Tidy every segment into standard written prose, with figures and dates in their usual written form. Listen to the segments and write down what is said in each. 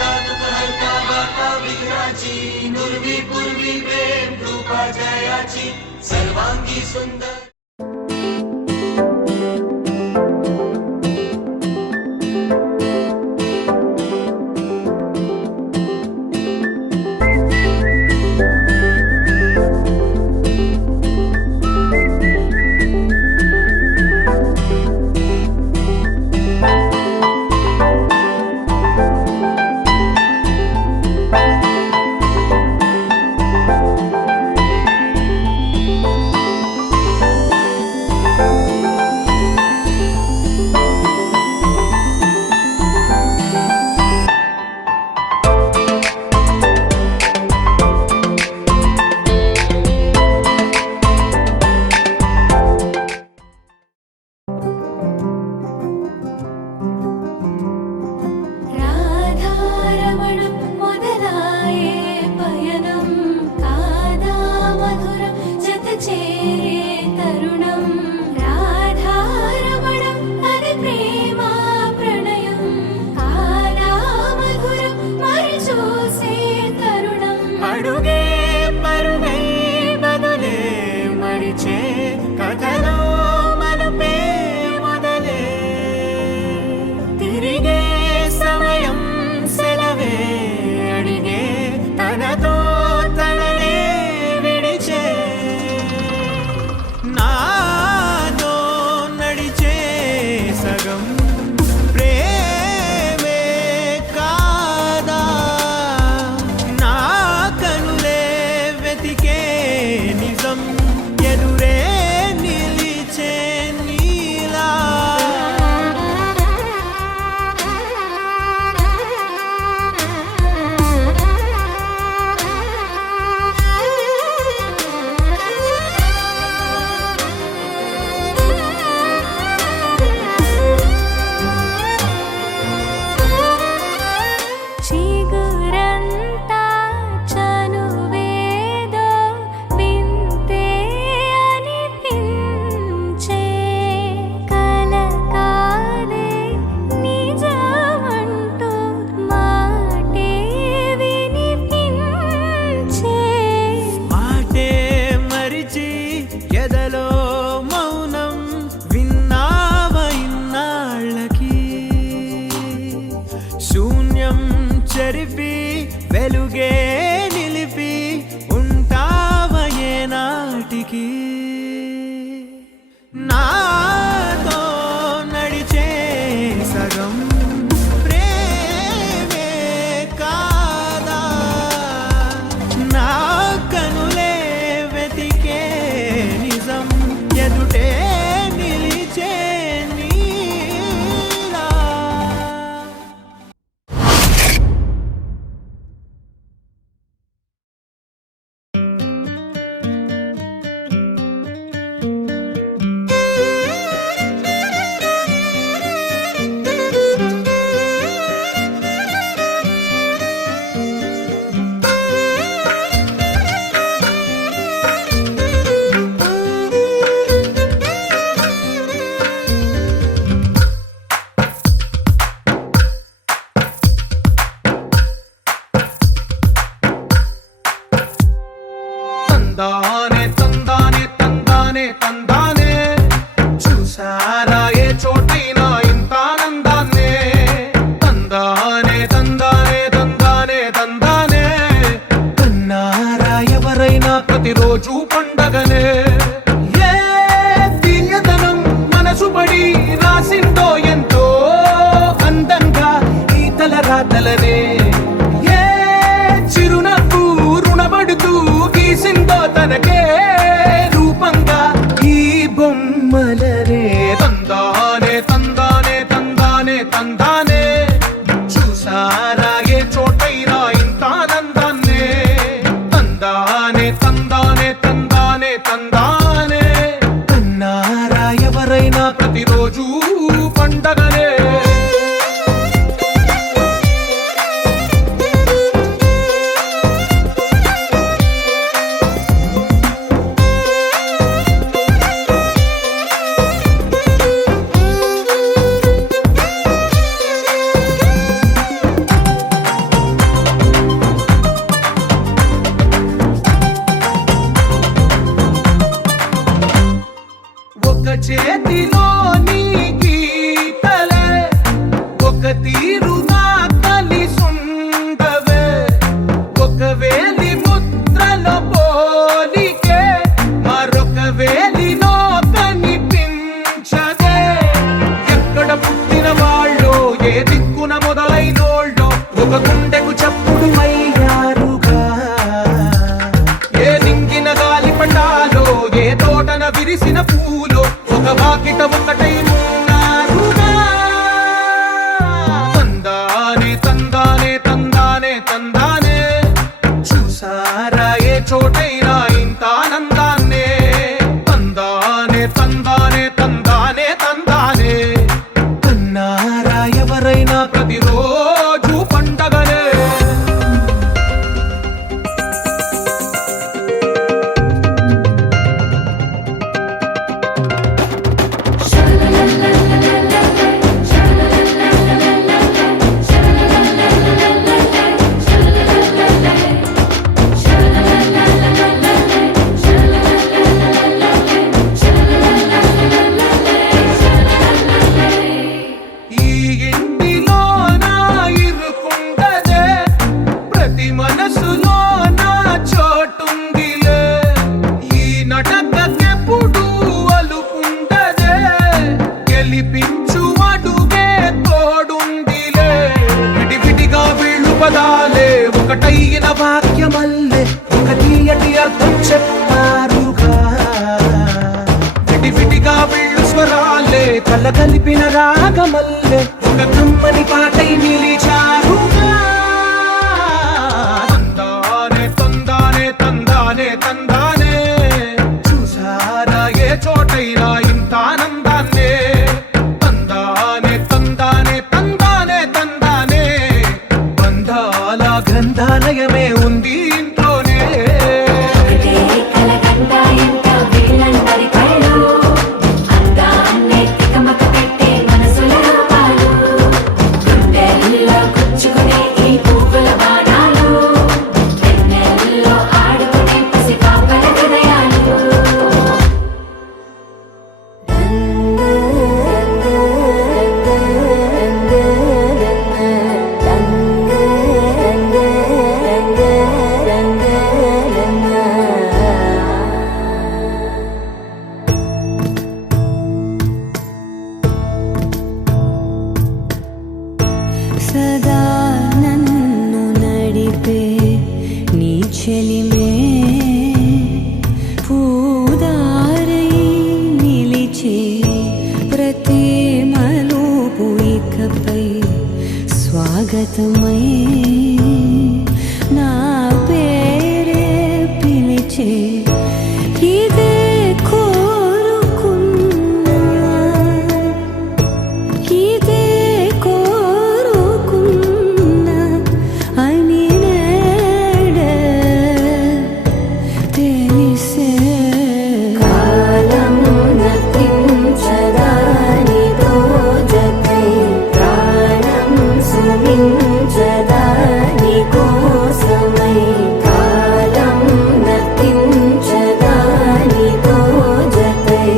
करता दुख हरता वार्ता विघ्नाची नुरवी पूर्वी प्रेम कृपा जयाची सर्वांगी सुंदर చెరిపి వెలుగే నిలిపి ఉంటావయే నాటికి నాతో నడిచే సగం ప్రేమే కాదా నా కనులే వెతికే నిజం ఎదుటే నిలిచే తందానే తందానే తందానే తందానే చూసారా ఏ చోటైనా ఇంత ఆనందాన్నే తందానే తందానే తందానే తందానే కన్నారా ఎవరైనా ప్రతిరోజు పండగనే ఏ తీయదనం మనసు పడి రాసిందో ఎంతో అందంగా ఈ తలరాతలనే ఏ చిరునవ్వు రుణపడుతూ గీసిందో తనకే రూపంగా ఈ బొమ్మలనే తందానే తందానే తందానే తందానే చూసారా ఏ చోటైనా ఇంత ఆనందాన్నే తందానే తందానే తందానే తందానే కన్నారా ఎవరైనా ప్రతిరోజు పండగనే ప్రతిరోజు పండగనే. ఈ ఇంటిలోన ఇరుకుండదే, ప్రతి మనసులోన చోటుందిలే. ఈ నటకెప్పుడు అలుకుండదే, గెలిపించు అడుగే తోడుందిలే. విడివిడిగా వీళ్ళు పదాలే ఒకటైన వాక్యమల్లే, ఒక తీయటి అర్థం చెప్పారుగా. విడివిడిగా వీళ్ళు స్వరాలే కలగలిపిన రాగమల్లే, ఒక కమ్మని పాటై నిలిచారుగా. తందానే తందానే తందానే తందానే, చూసారా ఏ చోటైనా ఇంత ఆనందాన్నే. తందానే తందానే తందానే తందానే, బంధాల గ్రంథాలయమే ఉంది ఇంట్లోనే. ఒకటే కలగంట ఎంత వీళ్ళందరి కళ్ళు, అందాన్నే తికమక పెట్టే మనసుల రూపాలు, గుండెల్లో గుచ్చుకునే ఈ పువ్వుల బాణాలు, వెన్నెల్లో ఆడుకునే పసిపాపల హృదయాలు. సదా నన్ను నడిపే నీ చెలిమే, పూదారై నిలిచే ప్రతి మలుపు ఇకపై స్వాగతమై నా పేరే పిలిచే. ఇదే కోరుకున్నా, ఇదే కోరుకున్నా అని నేడే తెలిసే. కాలం నతించదా నీతో జతై, ప్రాణం సుమించదా నీ కోసమై. కాలం నతించదా నీతో జతై.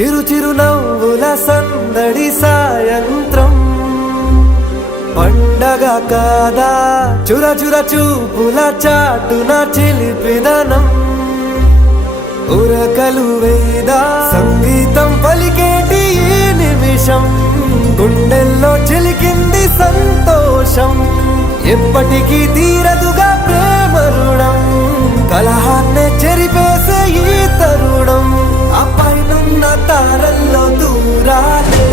చిరు చిరు నవ్వుల సందడి సాయంత్రం పండగ కాదా చుర చుర చూపుల చాటున చిలిపిదనం ఉరకలు వేదా సంగీతం పలికేటి ఈ నిమిషం గుండెల్లో చిలికింది సంతోషం ఎప్పటికీ తీరదుగా ప్రేమ రుణం కలహాన్నే చెరిపేసే ఈ తరుణం ఆ పైనున్న తారల్లో దూరాలే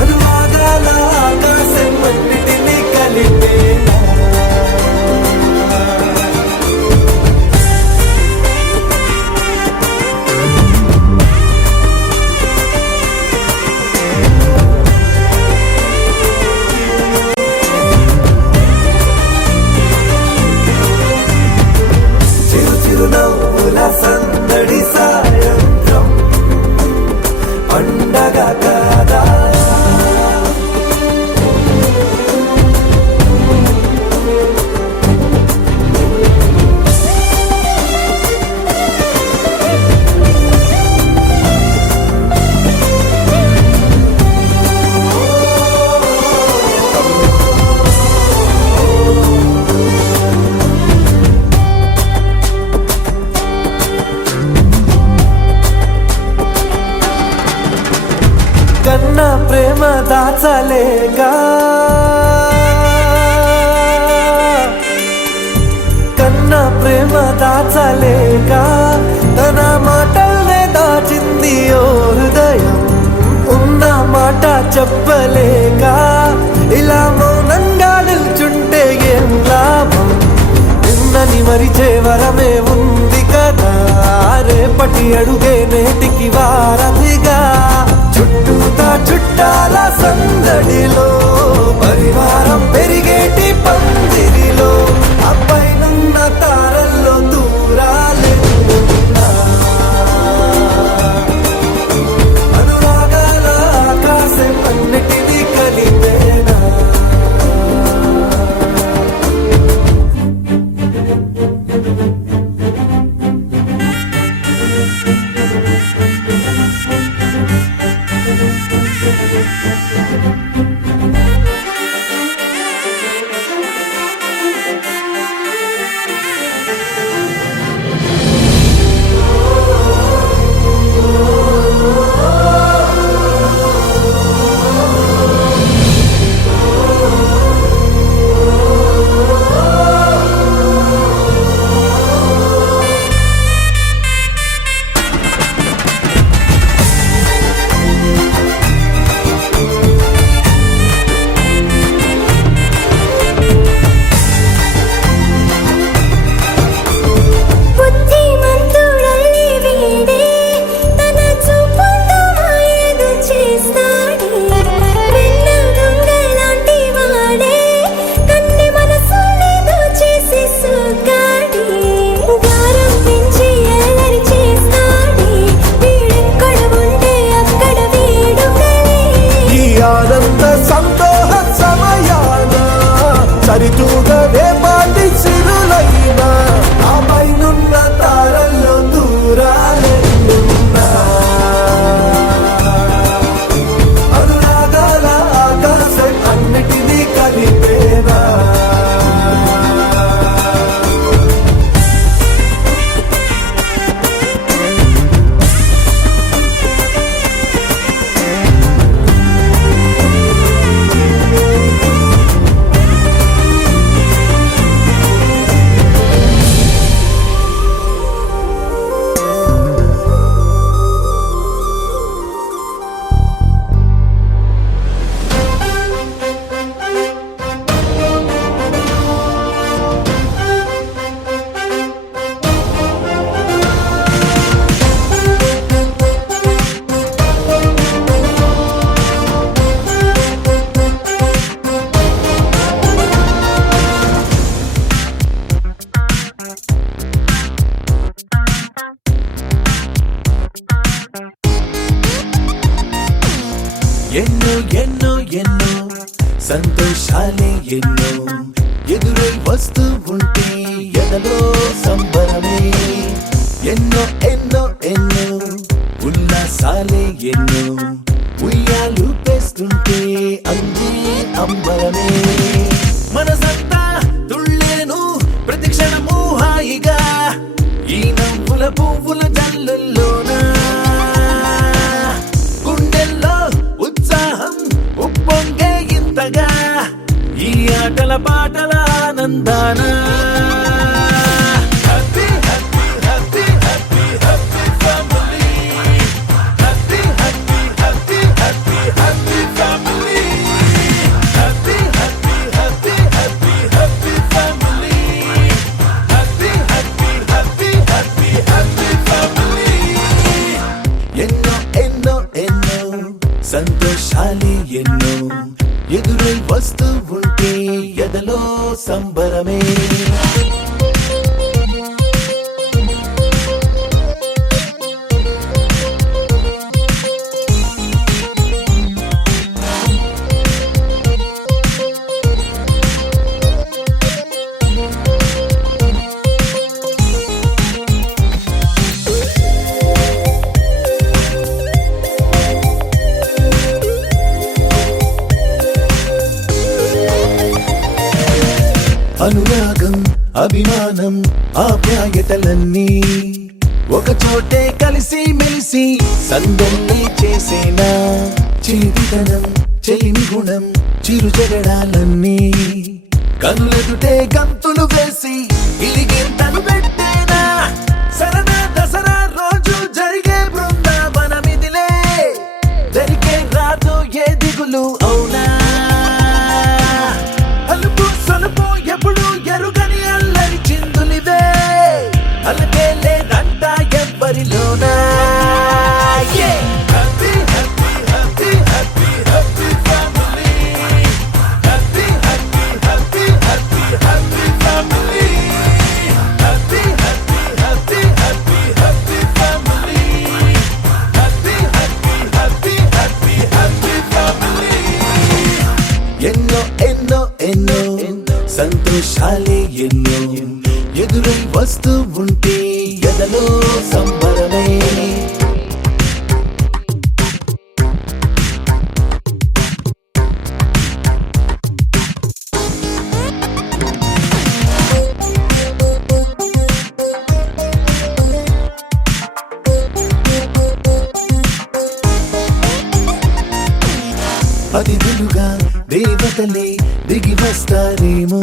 అనువాదాల ఆకాశం అన్నిటినీ కలిపేనా సందడి సాయంత్రం పండగ కాదా కన్నా ప్రేమ దాచలేక కన్నా ప్రేమ దాచలేక తన మాటల్నే దాచింది ఓ హృదయం ఉన్న మాట చెప్పలేక ఇలా మౌనంగా నిల్చుంటే ఏం లాభం నిన్నని మరిచే వరమే ఉంది కదా రేపటి అడుగే నేటికి వారధిగా చుట్టూతా చుట్టాల సందడిలో పరివారం పెరిగేటి పందిరిలో అప్పైనున్న తారల్లో దూరాలెన్నున్నా అనురాగాల ఆకాశం అన్నిటినీ కలిపేనా సరితూగవే పాటి సిరులైనా ఆ పైనున్న తారల్లో దూరాలెన్నున్నా అనురాగాల ఆకాశం అన్నిటినీ కలిపేనా ఎన్నో ఎన్నో ఎన్నో సంతోషాలే ఎన్నో ఎదురై వస్తూ ఉంటే ఎదలో సంబరమే ఎన్నో ఎన్నో ఎన్నో ఉల్లాసాలే ఎన్నో ఉయ్యాలు పేస్తుంటే అందే అంబరమే మనసంతా తుళ్ళేను ప్రతి క్షణము హాయిగా ఈ నవ్వుల పువ్వుల జల్లుల్లోనా గుండెల్లో ఉత్సాహం ఉప్పొంగే ఇంతగా ఈ ఆటల పాటల ఆనందాన happy happy happy happy happy family happy happy happy happy happy family happy happy happy happy happy family happy happy happy happy happy family ఎన్నో ఎన్నో ఎన్నో సంతోషాలే ఎన్నో ఎదురై వస్తూ ఉంటే ఎదలో సంబరమే అనురాగం అభిమానం ఆప్యాయతలన్నీ ఒక చోటే కలిసి మెలిసి సందల్లి చేసేనా చిలిపితనం చెలిమి గుణం చిరు జగడాలన్నీ కనులెదుటే గంతులు వేసి ఇలిగింతలు పెట్టేనా సరదా దసరా రోజు జరిగే బృందావనమిదిలే జరిగే రాదు ఏ దిగులు అవునా అలుపు సొలుపు ఎప్పుడు ఎరుగని అల్లరి చిందులివే అలకే లేదంట ఎవ్వరిలోనా happy happy happy happy happy family happy happy happy happy happy family happy happy happy happy happy family happy happy happy happy happy family ఎన్నో ఎన్నో ఎన్నో సంతోషాలే ఎన్నో ఎదురై వస్తూ ఉంటే ఎదలో సంబరమే అతిథులుగా దేవతలే దిగి వస్తారేమో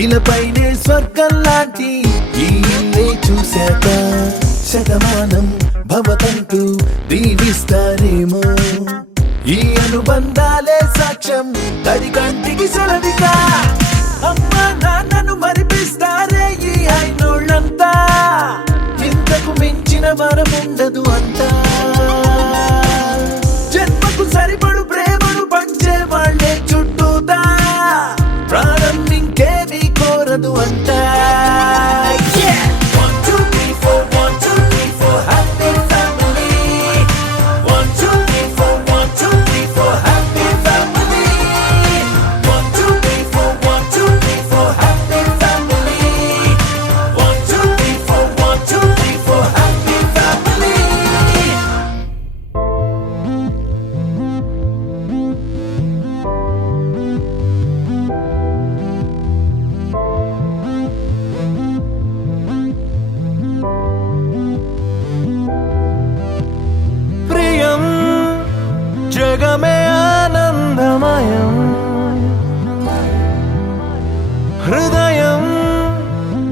ఇలపైనే స్వర్గం లాంటి ఈ ఇల్లే చూశాక శతమానం భవతంటూ దీవిస్తారేమో ఈ అనుబంధాలే సాక్ష్యం తడి కంటికి సెలవిగా అమ్మ నాన్నను మరిపిస్తారే ఈ అయినోళ్ళంతా ఇంతకు మించిన వరముండదు అంతా జన్మకు సరిపడు ప్రేమను పంచే వాళ్ళే చుట్టూతా ప్రాణం ఇంకేమీ కోరదు అంట జగమే ఆనందమయం హృదయం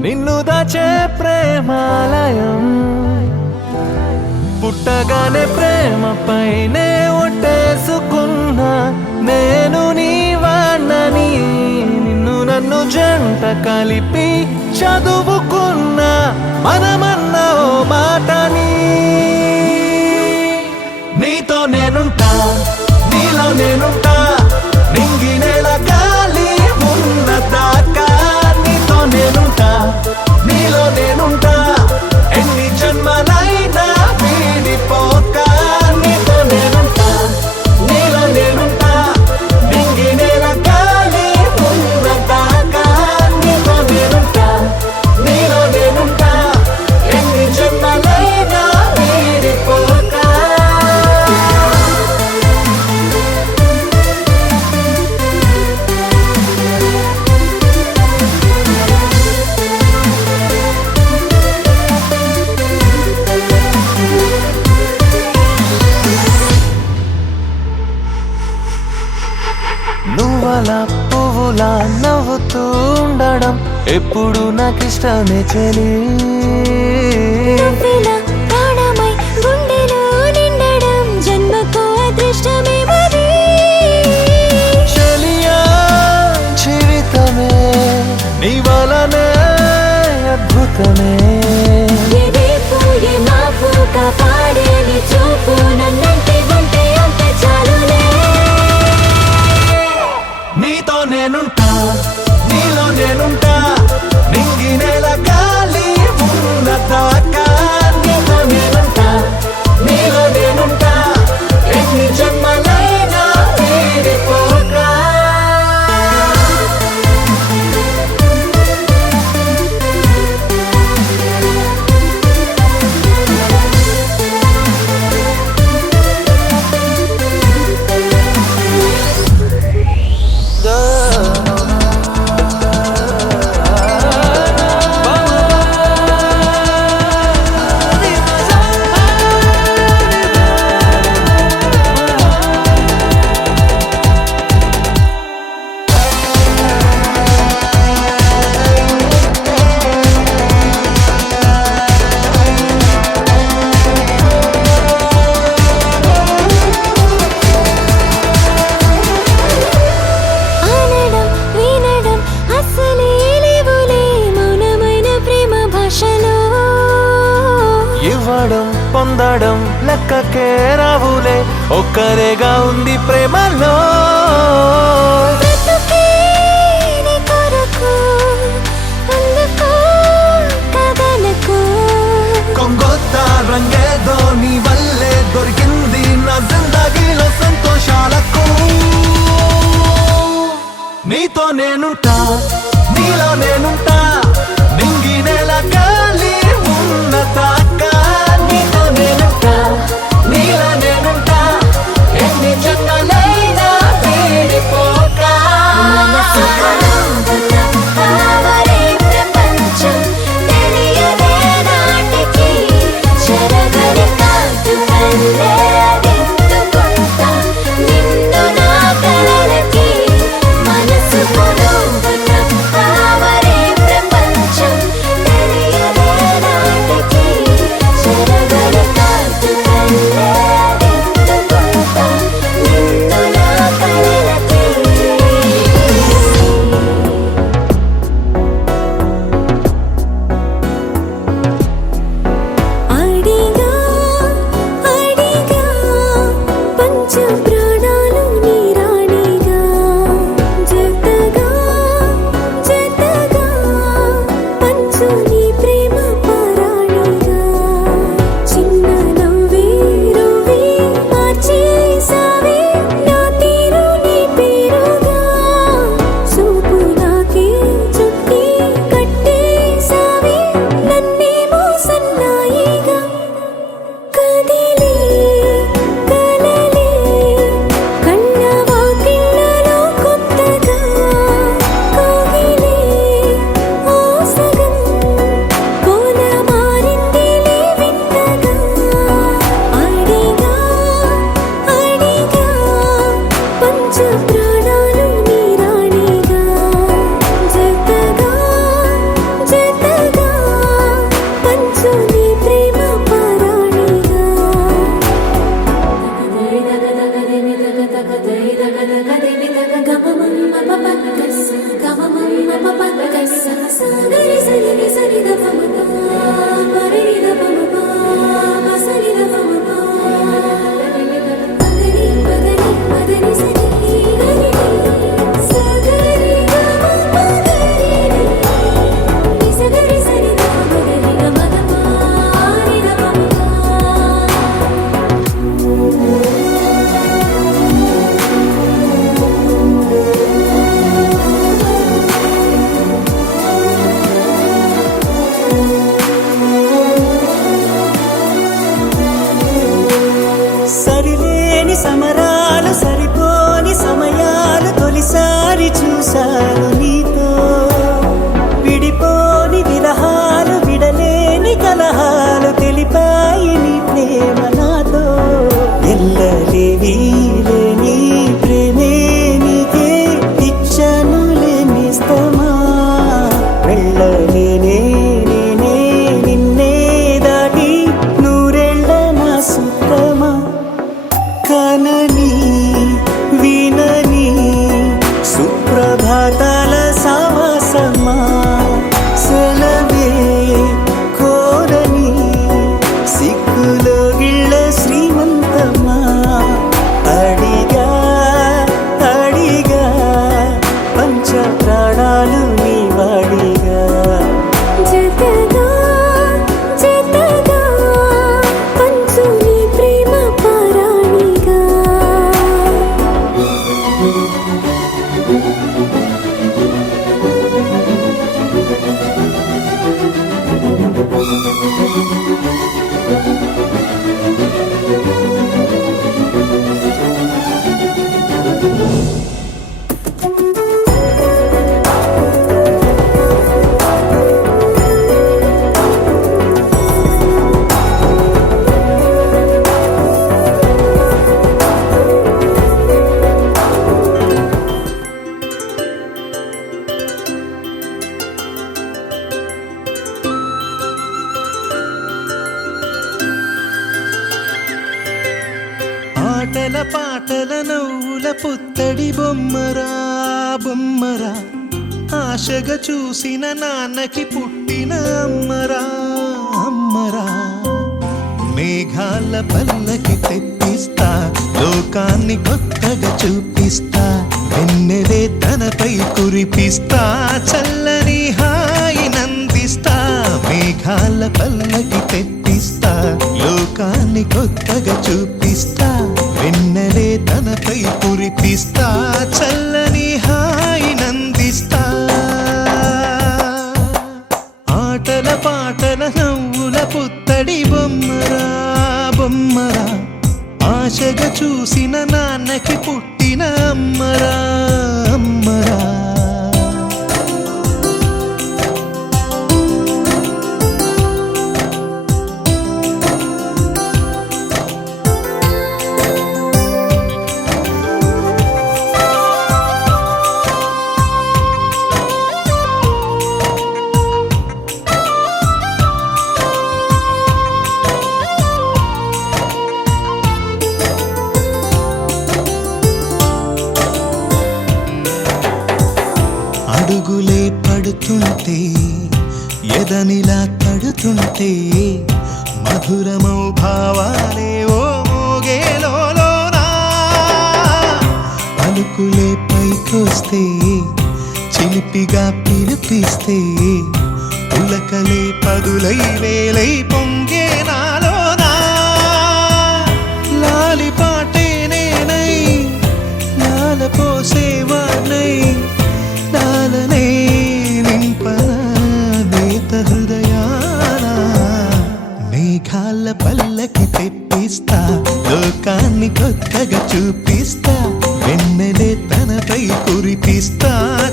నిన్ను దాచే ప్రేమాలయం పుట్టగానే ప్రేమపైనే ఒట్టేసుకున్నా నేను నీ వాణ్ణని నిన్ను నన్ను జంట కలిపి చదువుకున్న మనమన్న ఓ మాటని నీతో నేనుంటా నీలో నేనుంటా నింగి నేల గాలి ఉన్న దాకా నీతో నేనుంటా నీలో నేనుంటా ఎన్ని జన్మలైనా వీడిపోక నీతో నేనుంటా నీలో నేనుంటా నింగి నేల గాలి ఉన్న దాకా నీతో నేనుంటా నీలో నేనుంటా ఎన్ని నువ్వులా నవ్వుతూ ఉండడం ఎప్పుడు నాకిష్టమే చెలి నువ్విలా ప్రాణమై గుండెలో నిండడం జన్మకు అదృష్టమే మరి చెలియా జీవితమే నీ వలనే అద్భుతమే రేపు ఏ మాపు కాపాడేని చూపు నన్నంటే ఉంటే అంతే చాలులే నీతో నేనుంటా నీలో నేనుంటా నింగి నేల గాలి ఉన్నదాకా నీతో నేనుంటా నీలో నేనుంటా ఎన్ని జన్మలైనా తీరిపోగా ఆనడం వినడం అసలే లేవులే మౌనమైన ప్రేమ భాషలో ఇవ్వడం పొందడం లెక్కకే రావులే ఒక్కరేగా ఉంది ప్రేమలో బ్రతుకే నీ కొరకు అందుకో కథలకు కొంగొత్త రంగేదో నీ వల్లే దొరికింది నా జిందగీలో సంతోషాలకు నీతో నేనుంటా నీలో నేనుంటా నింగి నేల గాలి ఉన్నదాకా నీతో నేనుంటా నీలో నేనుంటా ఎన్ని జన్మలైనా తీరిపోక మనసు కలవడం కావలే ప్రపంచం తెలియదే నాటికి చెరగని కాదు కల్లే అదెత్తుకుంటా నిన్ను నా కలలకి మనసు పొడవున ఆటల పాటల నవ్వుల పుత్తడి బొమ్మరా బొమ్మరా ఆశగా చూసిన నాన్నకి పుట్టిన అమ్మరా అమ్మరా మేఘాల పల్లకి తెప్పిస్తా లోకాన్ని కొత్తగా చూపిస్తా వెన్నెలే తనపై కురిపిస్తా చల్లని హాయి నందిస్తా మేఘాల పల్లకి తెప్పిస్తా లోకాన్ని కొత్తగా చూపిస్తా వెన్నెలే తనపై కురిపిస్తా చల్లని హాయి నందిస్తా ఆటల పాటల నవ్వుల పుత్తడి బొమ్మరా బొమ్మరా ఆశగా చూసిన నాన్నకి పుట్టిన అమ్మరా అమ్మరా అడుగులే పడుతుంటే ఎదనిలా తడుతుంటే మధురమౌ భావాలే ఓ మోగేలోనా పలుకులే పైకొస్తే చిలిపిగా పిలిపిస్తే పులకలే పదులై వేలై పొంగే నాలోనా లాలి పాటే నేనై లాల పోసేవాణ్ణై లాలనే నింపన నేత హృదయాన మేఘాల పల్లకి తెప్పిస్తా లోకాన్ని కొత్తగా చూపిస్తా వెన్నెలే తనపై కురిపిస్తా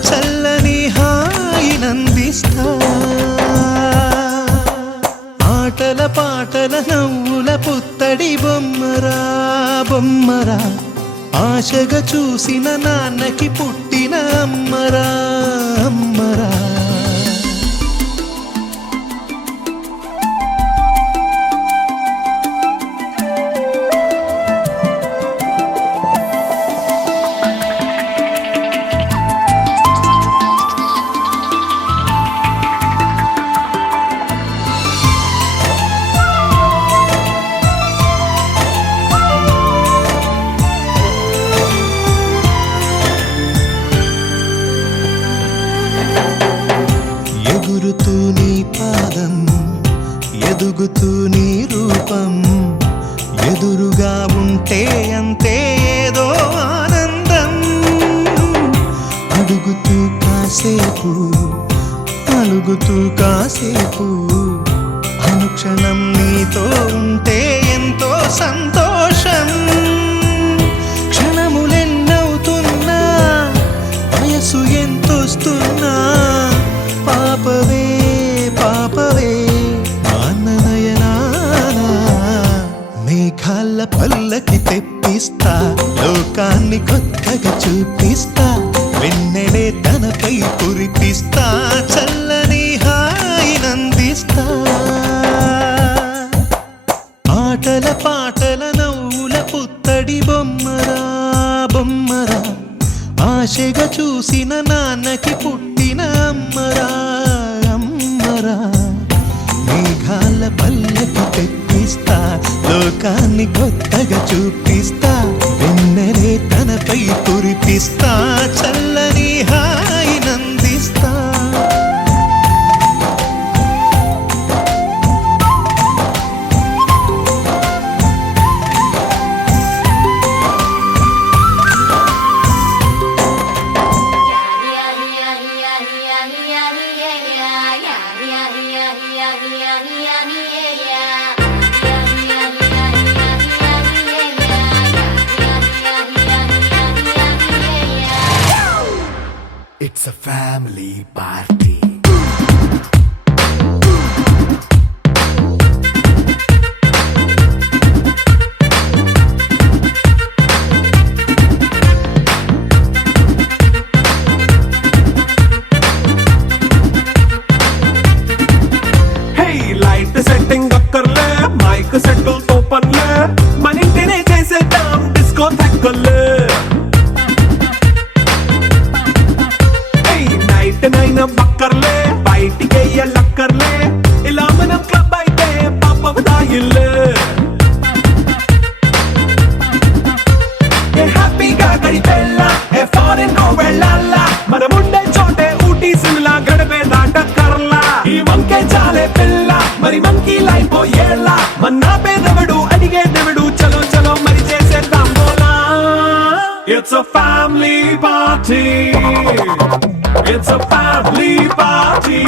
చల్లని హాయి నందిస్తా ఆటల పాటల నవ్వుల పుత్తడి బొమ్మరా బొమ్మరా ఆశగా చూసిన నాన్నకి పుట్టిన అమ్మరా అమ్మరా ఎగురుతూ నీ పాదం ఎదుగుతూ నీ రూపం ఎదురుగా ఉంటే అంతే ఏదో ఆనందం అడుగుతూ కాసేపు అలుగుతూ కాసేపు అనుక్షణం నీతో ఉంటే ఎంతో సంతోషం క్షణములెన్నవుతున్నా వయసు ఎంతొస్తున్నా పాపవే పాపవే మాననయనానా మేఘాల పల్లకి తెప్పిస్తా లోకాన్ని కొత్తగా చూపిస్తా వెన్నెలే తనపై కురిపిస్తా చల్లని హాయి నందిస్తా ఆటల పాటల నవ్వుల పుత్తడి బొమ్మరా బొమ్మరా ఆశగా చూసిన నాన్నకి పుట్టిన అమ్మరా అమ్మరా మేఘాల పల్లకి తెప్పిస్తా లోకాన్ని కొత్తగా చూపిస్తా వెన్నెలే తనపై కురిపిస్తా చల్లని హాయి నందిస్తా It's a family party. Hey, light setting అక్కర్లే మైక్ సెట్టిల్ తో పనిలే మన ఇంటినే చేసేద్దాం a family party. It's a family party.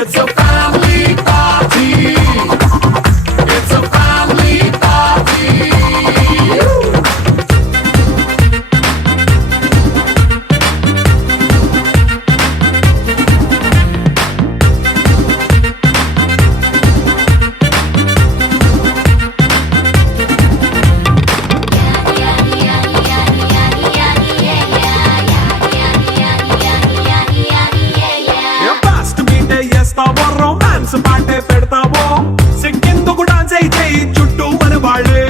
It's a family party. It's a family party. Fast మీటే చేస్తావో రొమాన్స్ పాటే పెడతావో సిక్కిందుకు డాన్స్ అయి చేయి చుట్టూ మన వాళ్ళే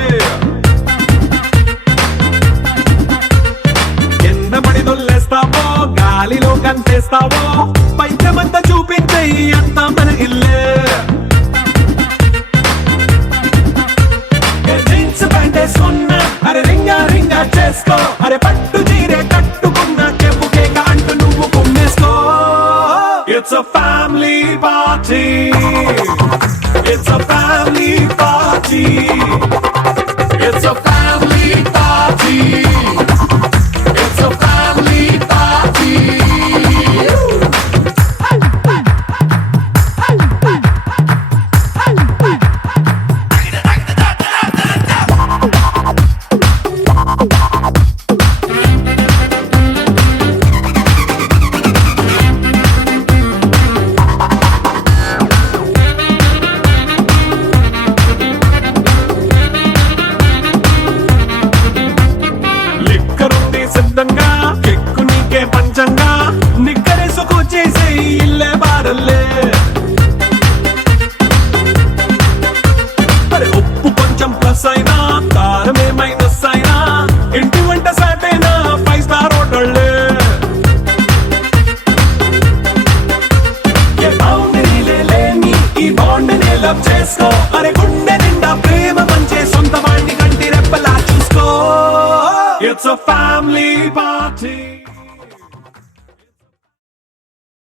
కింద పడి దొల్లేస్తావో గాలిలో కంటేస్తావో పైచమంతా చూపించేయి అంతా మన ఇల్లే జీన్స్ ప్యాంట్ వేసుకున్నా అరే రింగా రింగా చేసుకో అరే పట్టు చీరే కట్టుకున్నా చెప్పు కేక అంటూ నువ్వు కుమ్మేసుకో. It's a family party. It's a family party. It's a family party. It's a family party. లిక్కరుంది సిద్ధంగా కెక్కు నీకే పంచంగా నిక్కరేసుకు చేసే ఇల్లే బారల్లే మరి ఉప్పు కొంచెం ప్లస్ అయినా కారమే మైనస్ అయినా ఇంటి వంట సాటైనా 5 స్టార్ హోటళ్ళే ఏ బౌండరీలే లేని ఈ బాండ్నే లవ్ చేసుకో అరే గుండె నిండా ప్రేమ మంచే సొంత వాణ్ణి కంటి రెప్పలా చూసుకో. It's a family party.